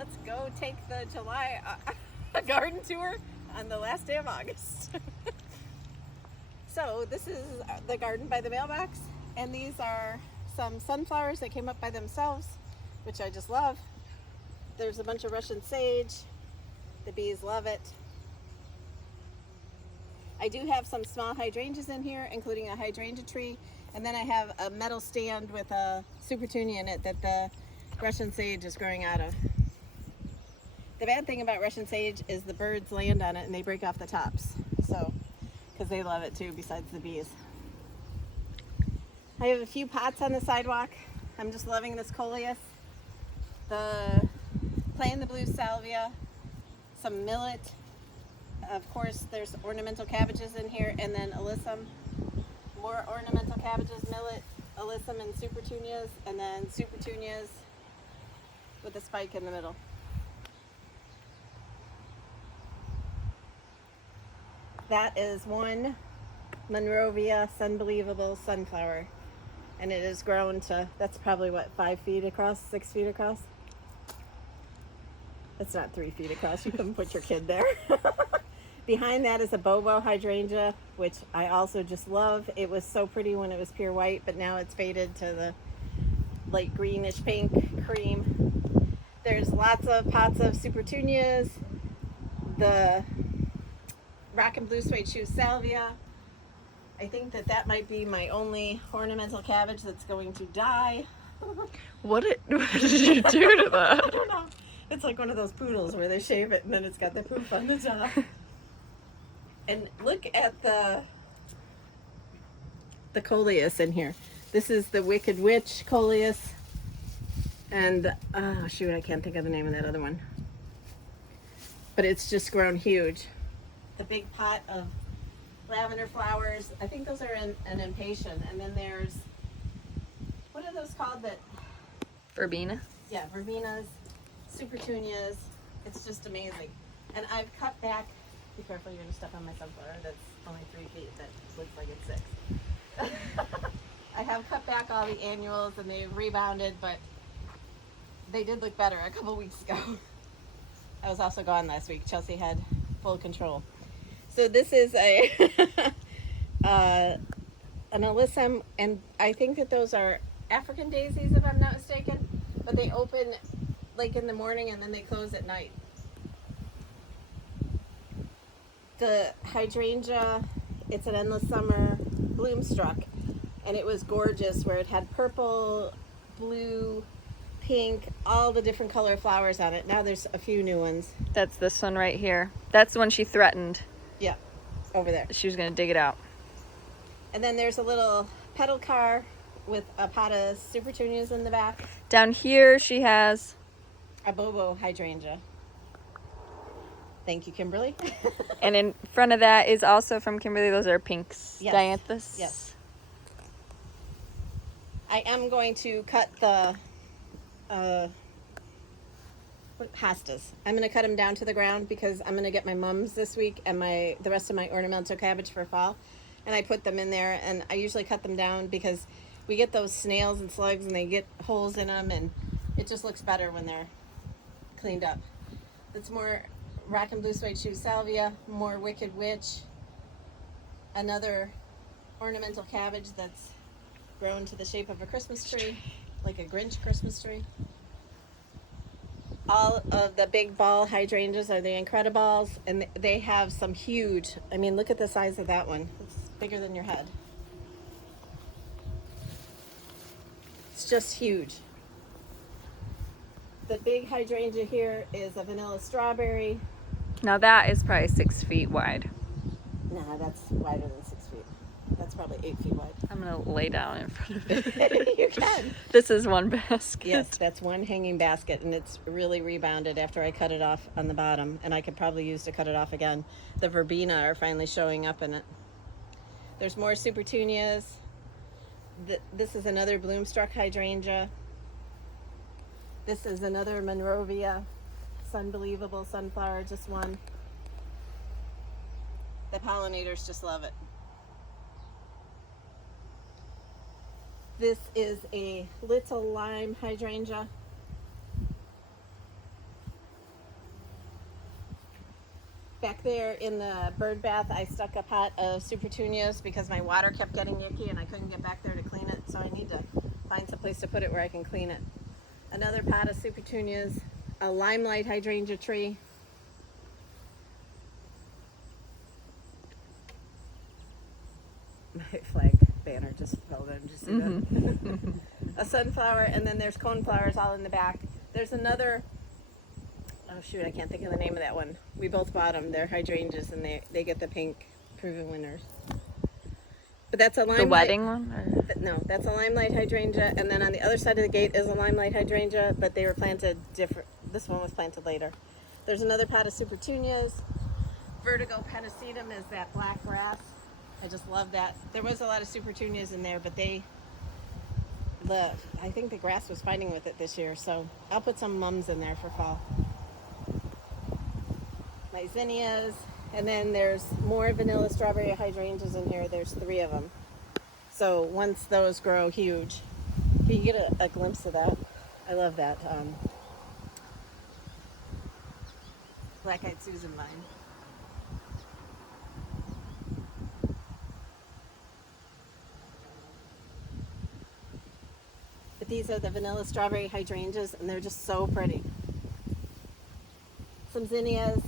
let's go take the July garden tour on the last day of August. So this is the garden by the mailbox, and these are some sunflowers that came up by themselves, which I just love. There's a bunch of Russian sage. The bees love it. I do have some small hydrangeas in here, including a hydrangea tree, and then I have a metal stand with a supertunia in it that the Russian sage is growing out of. The bad thing about Russian sage is the birds land on it and they break off the tops, so because they love it too, besides the bees. I have a few pots on the sidewalk. I'm just loving this coleus, the plain the blue salvia, some millet. Of course, there's ornamental cabbages in here, and then alyssum, more ornamental cabbages, millet, alyssum, and supertunias, and then supertunias with a spike in the middle. That is one Monrovia Sunbelievable sunflower, and it has grown to, that's probably what, 5 feet across, 6 feet across? It's not 3 feet across, you couldn't put your kid there. Behind that is a bobo hydrangea, which I also just love. It was so pretty when it was pure white, but now it's faded to the light greenish pink cream. There's lots of pots of supertunias, the rock and blue suede shoe salvia. I think that might be my only ornamental cabbage that's going to die. What did you do to that? I don't know. It's like one of those poodles where they shave it and then it's got the poop on the top. And look at the coleus in here. This is the Wicked Witch coleus. And, oh shoot, I can't think of the name of that other one. But it's just grown huge. The big pot of lavender flowers, I think those are an impatient. And then there's, what are those called that? Verbena. Yeah, verbenas, supertunias. It's just amazing. And I've cut back. Be careful, you're going to step on my sunflower. That's only 3 feet. That looks like it's 6. I have cut back all the annuals and they've rebounded, but they did look better a couple weeks ago. I was also gone last week. Chelsea had full control. So this is a an alyssum, and I think that those are African daisies, if I'm not mistaken, but they open like in the morning and then they close at night. The hydrangea, it's an endless summer bloom struck, and it was gorgeous where it had purple, blue, pink, all the different color flowers on it. Now there's a few new ones. That's this one right here. That's the one she threatened. Yeah, over there. She was going to dig it out. And then there's a little petal car with a pot of supertunias in the back. Down here she has A bobo hydrangea. Thank you, Kimberly. and in front of that is also from Kimberly. Those are pinks. Yes. Dianthus. Yes. I am going to cut the hostas. I'm going to cut them down to the ground because I'm going to get my mums this week and the rest of my ornamental cabbage for fall. And I put them in there, and I usually cut them down because we get those snails and slugs and they get holes in them, and it just looks better when they're cleaned up. It's more rock and blue suede shoe salvia, more Wicked Witch, another ornamental cabbage that's grown to the shape of a Christmas tree, like a Grinch Christmas tree. All of the big ball hydrangeas are the Incrediballs, and they have some huge, I mean, look at the size of that one. It's bigger than your head. It's just huge. The big hydrangea here is a vanilla strawberry. Now that is probably 6 feet wide. Nah, that's wider than 6 feet. That's probably 8 feet wide. I'm going to lay down in front of it. You can. This is one basket. Yes, that's one hanging basket, and it's really rebounded after I cut it off on the bottom, and I could probably use to cut it off again. The verbena are finally showing up in it. There's more supertunias. This is another bloomstruck hydrangea. This is another Monrovia Sunbelievable sunflower, just one. The pollinators just love it. This is a little lime hydrangea. Back there in the bird bath, I stuck a pot of super petunias because my water kept getting icky and I couldn't get back there to clean it. So I need to find some place to put it where I can clean it. Another pot of super petunias, a limelight hydrangea tree. My flag banner just fell down. Did you see that? A sunflower, and then there's coneflowers all in the back. There's another, oh shoot, I can't think of the name of that one. We both bought them. They're hydrangeas, and they get the pink proven winners. But that's a limelight. The wedding one? Or? No, that's a limelight hydrangea, and then on the other side of the gate is a limelight hydrangea, but they were planted different. This one was planted later. There's another pot of super petunias. Vertigo pennisetum is that black grass. I just love that. There was a lot of super petunias in there, but I think the grass was fighting with it this year, so I'll put some mums in there for fall. My zinnias, and then there's more vanilla strawberry hydrangeas in here. There's 3 of them. So once those grow huge, can you get a glimpse of that? I love that. Black-eyed Susan vine. But these are the vanilla strawberry hydrangeas, and they're just so pretty. Some zinnias,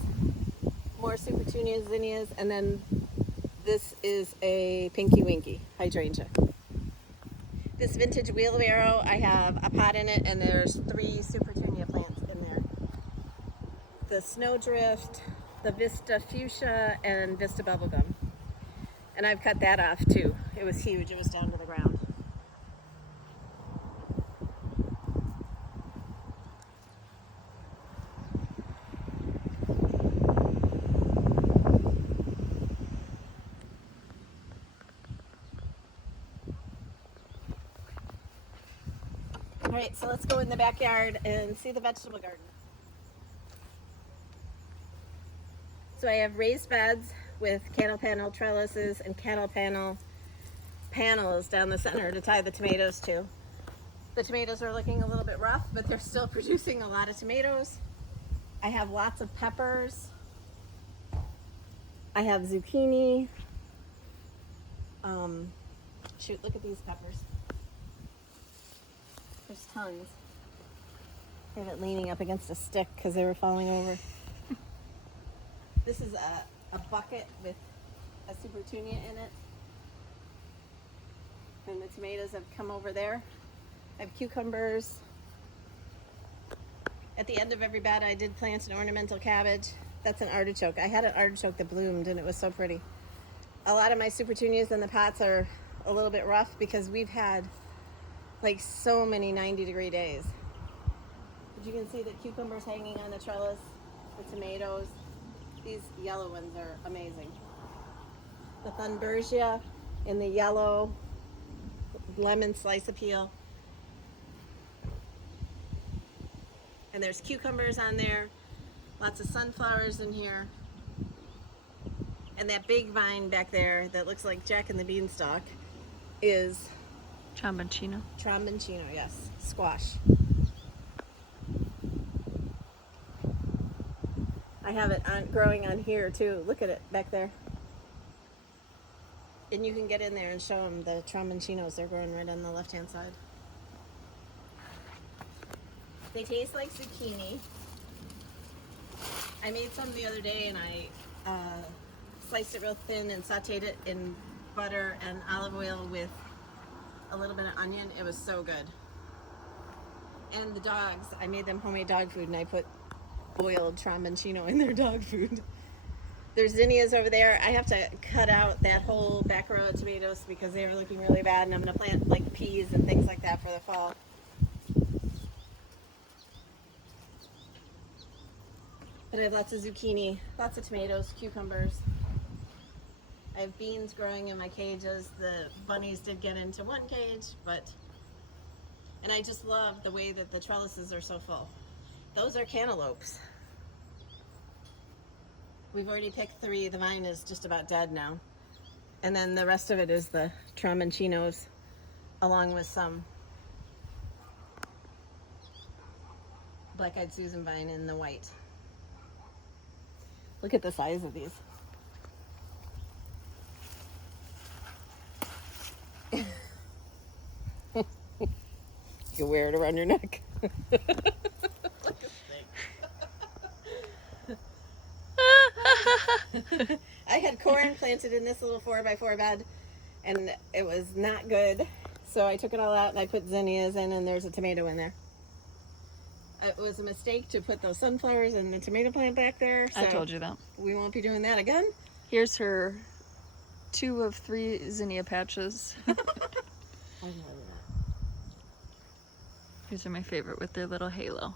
more super petunia zinnias, and then this is a pinky winky hydrangea. This vintage wheelbarrow, I have a pot in it, and there's 3 super petunia plants in there. The snowdrift, the Vista fuchsia, and Vista bubblegum. And I've cut that off too. It was huge. It was down to the ground. All right, so let's go in the backyard and see the vegetable garden. So I have raised beds with cattle panel trellises and cattle panel panels down the center to tie the tomatoes to. The tomatoes are looking a little bit rough, but they're still producing a lot of tomatoes. I have lots of peppers. I have zucchini. Shoot, look at these peppers. There's tons. I have it leaning up against a stick because they were falling over. This is a bucket with a super petunia in it. And the tomatoes have come over there. I have cucumbers. At the end of every bed, I did plant an ornamental cabbage. That's an artichoke. I had an artichoke that bloomed, and it was so pretty. A lot of my super petunias in the pots are a little bit rough because we've had like so many 90-degree days. But you can see the cucumbers hanging on the trellis, the tomatoes. These yellow ones are amazing. The Thunbergia in the yellow, lemon slice appeal. And there's cucumbers on there, lots of sunflowers in here. And that big vine back there that looks like Jack and the Beanstalk is Tromboncino. Tromboncino, yes, squash. I have it growing on here too. Look at it back there. And you can get in there and show them the tromboncinos. They're growing right on the left-hand side. They taste like zucchini. I made some the other day, and I sliced it real thin and sauteed it in butter and olive oil with a little bit of onion. It was so good. And the dogs, I made them homemade dog food, and I put boiled tromboncino in their dog food. There's zinnias over there. I have to cut out that whole back row of tomatoes because they were looking really bad, and I'm going to plant like peas and things like that for the fall. But I have lots of zucchini, lots of tomatoes, cucumbers. I have beans growing in my cages. The bunnies did get into one cage, and I just love the way that the trellises are so full. Those are cantaloupes. We've already picked 3. The vine is just about dead now. And then the rest of it is the tromboncinos, along with some black-eyed Susan vine in the white. Look at the size of these. You can wear it around your neck. I had corn planted in this little 4x4 bed, and it was not good. So I took it all out and I put zinnias in, and there's a tomato in there. It was a mistake to put those sunflowers and the tomato plant back there. So I told you that. we won't be doing that again. Here's her 2 of 3 zinnia patches. I love that. These are my favorite with their little halo.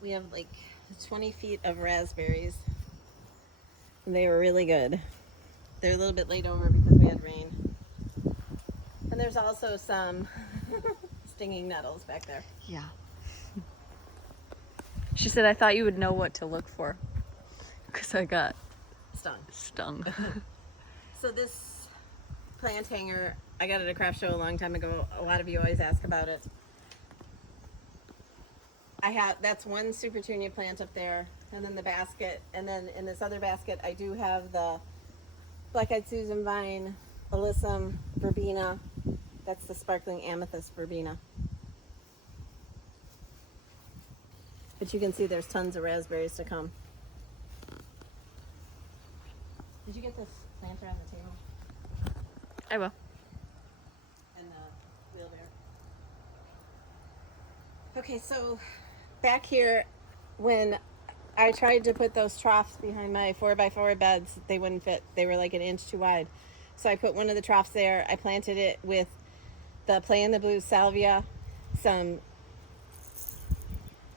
We have like 20 feet of raspberries. And they were really good. They're a little bit late over because we had rain. And there's also some stinging nettles back there. Yeah. She said, I thought you would know what to look for. Because I got stung. So this plant hanger, I got it at a craft show a long time ago. A lot of you always ask about it. That's one Supertunia plant up there, and then the basket, and then in this other basket I do have the black-eyed Susan vine, alyssum, verbena. That's the sparkling amethyst verbena. But you can see there's tons of raspberries to come. Did you get this planter on the table? I will. And the wheelbarrow. Okay, so back here, when I tried to put those troughs behind my 4x4 beds, they wouldn't fit. They were like an inch too wide. So I put one of the troughs there. I planted it with the Play in the Blue salvia, some,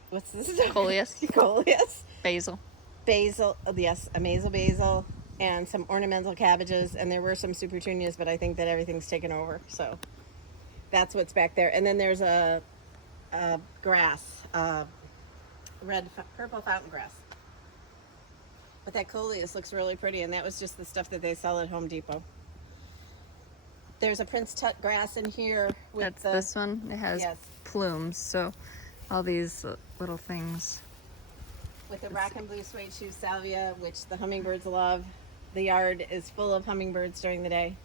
what's this? Coleus. Coleus. Basil. Basil, yes, a mazel basil, and some ornamental cabbages. And there were some Supertunias, but I think that everything's taken over. So that's what's back there. And then there's a grass, purple fountain grass. But that coleus looks really pretty, and that was just the stuff that they sell at Home Depot. There's a Prince Tut grass in here. With That's this one. It has plumes, so all these little things. With the rock and blue suede shoe salvia, which the hummingbirds love. The yard is full of hummingbirds during the day.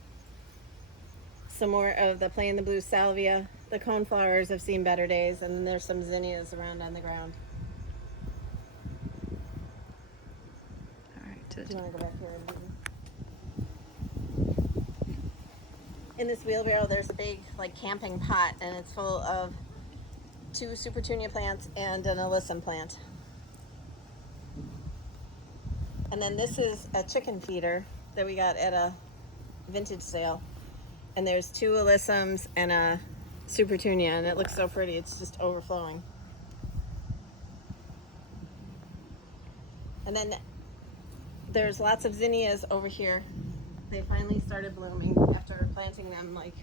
Some more of the Play in the Blue salvia. The coneflowers have seen better days, and then there's some zinnias around on the ground. All right. Do you want to go back here and in this wheelbarrow, there's a big like camping pot, and it's full of 2 Supertunia plants and an alyssum plant. And then this is a chicken feeder that we got at a vintage sale. And there's 2 alyssums and a Supertunia, and it looks so pretty. It's just overflowing. And then there's lots of zinnias over here. They finally started blooming after planting them like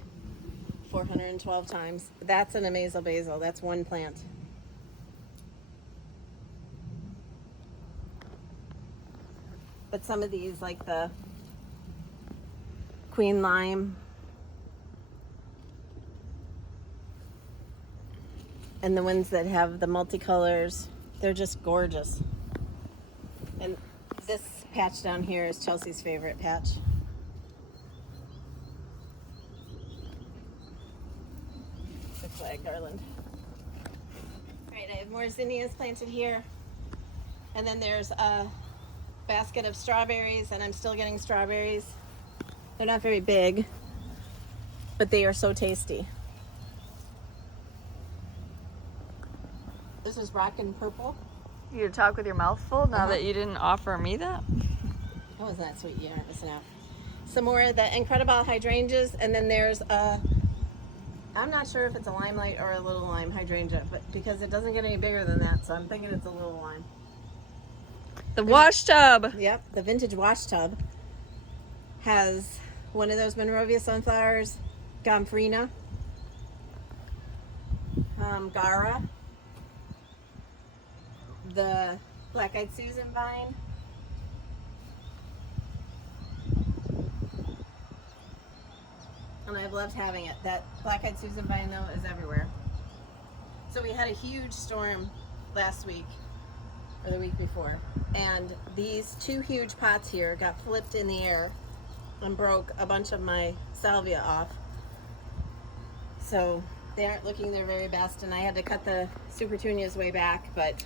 412 times. That's an amazel basil. That's one plant. But some of these, like the queen lime and the ones that have the multicolors, they're just gorgeous. And this patch down here is Chelsea's favorite patch. The flag garland. Alright, I have more zinnias planted here. And then there's a basket of strawberries, and I'm still getting strawberries. They're not very big, but they are so tasty. This is rockin' purple. You gonna talk with your mouth full now that you didn't offer me that? That wasn't that sweet. You aren't missing out. Some more of the incredible hydrangeas, and then there's a, I'm not sure if it's a limelight or a little lime hydrangea, but because it doesn't get any bigger than that, so I'm thinking it's a little lime. The wash tub. Yep, the vintage wash tub has one of those Monrovia sunflowers, Gomphrena, Gara, the black-eyed Susan vine, and I've loved having it. That black-eyed Susan vine, though, is everywhere. So we had a huge storm last week, or the week before, and these two huge pots here got flipped in the air and broke a bunch of my salvia off. So they aren't looking their very best, and I had to cut the supertunias way back, but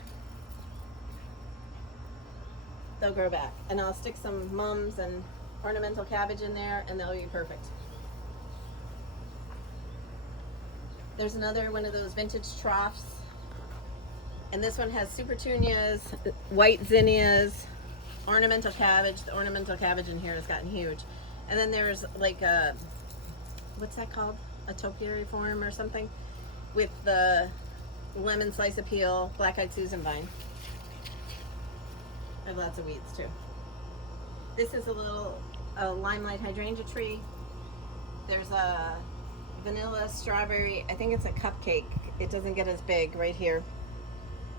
they'll grow back. And I'll stick some mums and ornamental cabbage in there, and they'll be perfect. There's another one of those vintage troughs, and this one has supertunias, white zinnias, ornamental cabbage. The ornamental cabbage in here has gotten huge. And then there's like a, what's that called? A topiary form or something, with the lemon slice of peel, black-eyed Susan vine. I have lots of weeds too. This is a little limelight hydrangea tree. There's a vanilla strawberry, I think it's a cupcake. It doesn't get as big right here.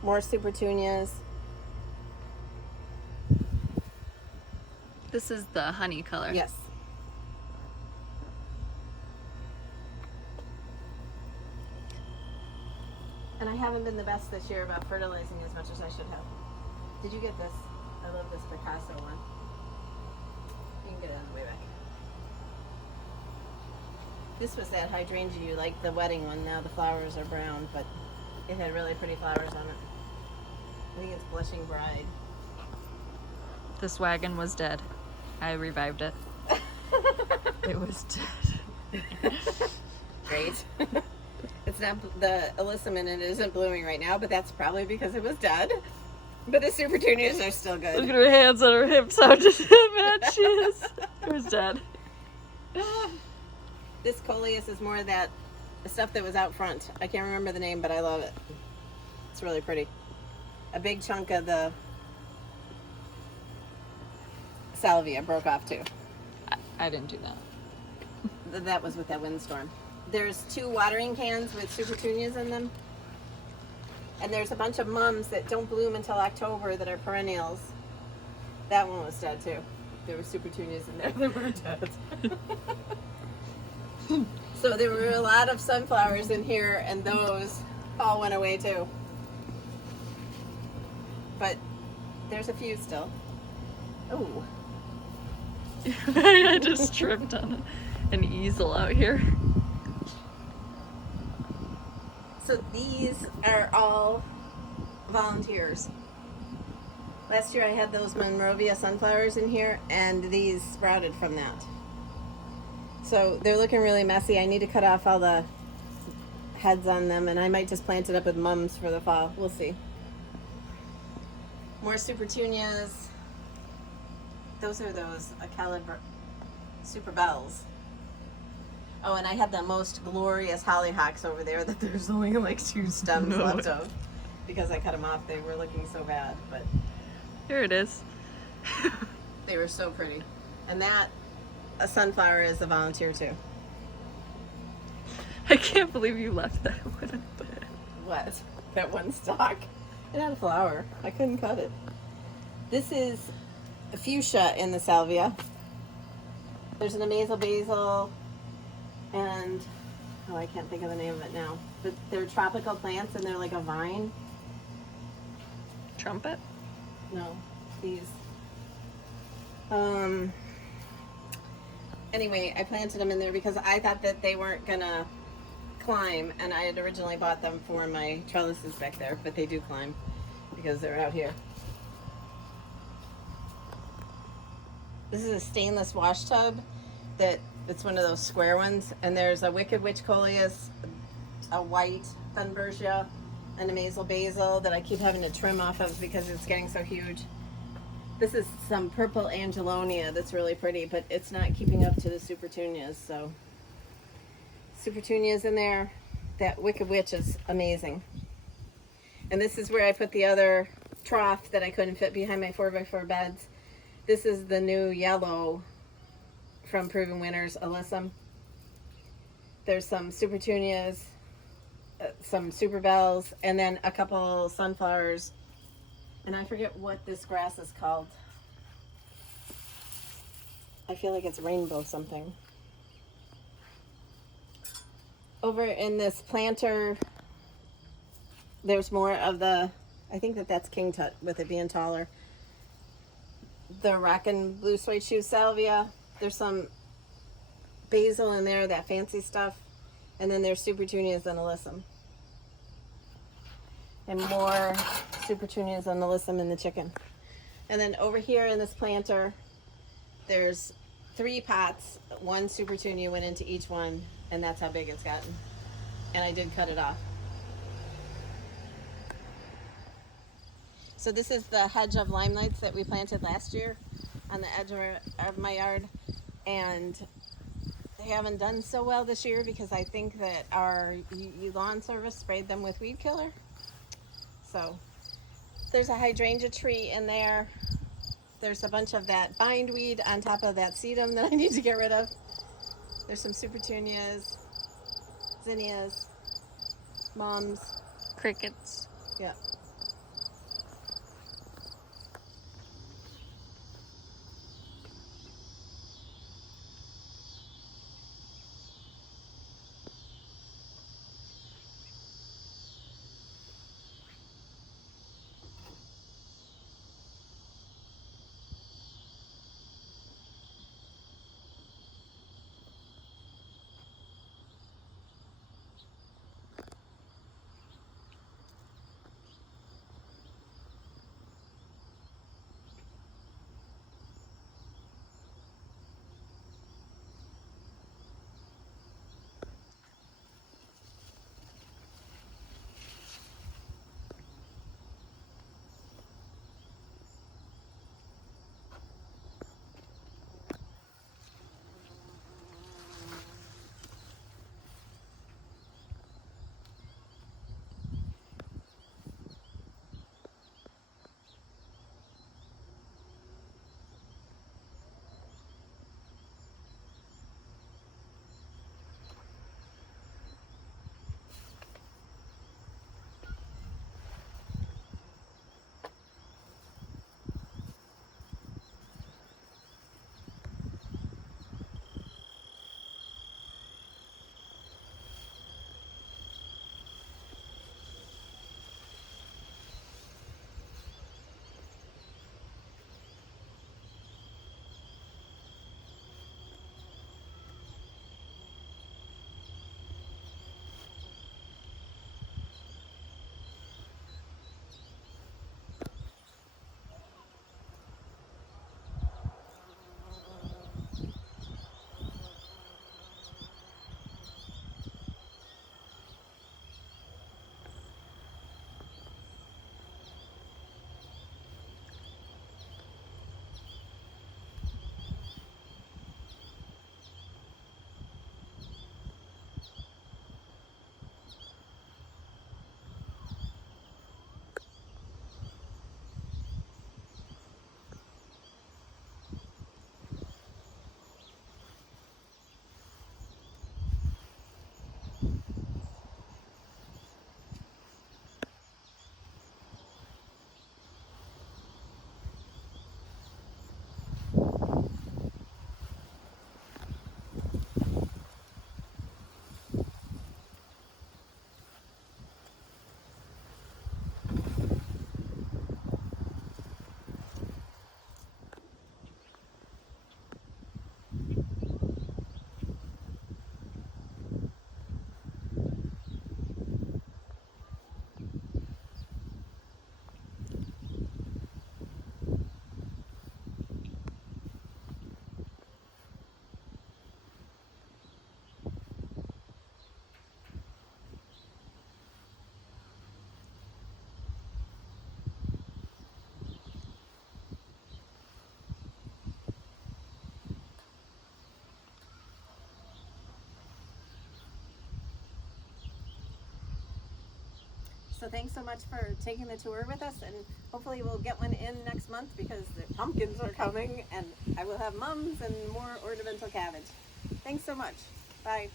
More supertunias. This is the honey color. Yes. And I haven't been the best this year about fertilizing as much as I should have. Did you get this? I love this Picasso one. You can get it on the way back. This was that hydrangea you liked, the wedding one. Now the flowers are brown, but it had really pretty flowers on it. I think it's Blushing Bride. This wagon was dead. I revived it. It was dead. Great. It's not, the alyssum in it isn't blooming right now, but that's probably because it was dead. But the supertunias are still good. Look at her hands on her hips. How mad she is. It was dead. This coleus is more of that stuff that was out front. I can't remember the name, but I love it. It's really pretty. A big chunk of the salvia broke off too. I didn't do that. That was with that windstorm. There's 2 watering cans with supertunias in them. And there's a bunch of mums that don't bloom until October that are perennials. That one was dead too. There were supertunias in there that were dead. So there were a lot of sunflowers in here, and those all went away too. But there's a few still. Oh. I just tripped on an easel out here. So these are all volunteers. Last year I had those Monrovia sunflowers in here, and these sprouted from that. So they're looking really messy. I need to cut off all the heads on them, and I might just plant it up with mums for the fall. We'll see. More supertunias. Those are those super bells. Oh, and I had the most glorious hollyhocks over there that there's only like 2 stems left of, because I cut them off. They were looking so bad, but here it is. they were so pretty. And that a sunflower is a volunteer too. I can't believe you left that one up there. What? That one stalk? It had a flower. I couldn't cut it. This is a fuchsia in the salvia. There's an amazel basil, and oh, I can't think of the name of it now. But they're tropical plants, and they're like a vine. Trumpet? No, these. Anyway, I planted them in there because I thought that they weren't gonna climb, and I had originally bought them for my trellises back there, but they do climb because they're out here. This is a stainless wash tub it's one of those square ones, and there's a Wicked Witch coleus, a white thunbergia, an amazel basil that I keep having to trim off of because it's getting so huge. This is some purple angelonia that's really pretty, but it's not keeping up to the supertunias, so supertunias in there. That Wicked Witch is amazing. And this is where I put the other trough that I couldn't fit behind my 4x4 beds. This is the new yellow from Proven Winners alyssum. There's some supertunias, some super bells, and then a couple sunflowers. And I forget what this grass is called. I feel like it's rainbow something. over in this planter, there's more of the, I think that's King Tut with it being taller. The Rockin' Blue Suede Shoe Salvia. There's some basil in there, that fancy stuff. And then there's Supertunias and Alyssum. And more Supertunias and Alyssum in the chicken. And then over here in this planter, there's 3 pots. 1 Supertunia went into each one, and that's how big it's gotten. And I did cut it off. So this is the hedge of limelights that we planted last year on the edge of my yard. And they haven't done so well this year because I think that our lawn service sprayed them with weed killer. So there's a hydrangea tree in there. There's a bunch of that bindweed on top of that sedum that I need to get rid of. There's some Supertunias, zinnias, mums, Crickets. yeah. So thanks so much for taking the tour with us, and hopefully we'll get one in next month because the pumpkins are coming and I will have mums and more ornamental cabbage. Thanks so much. Bye.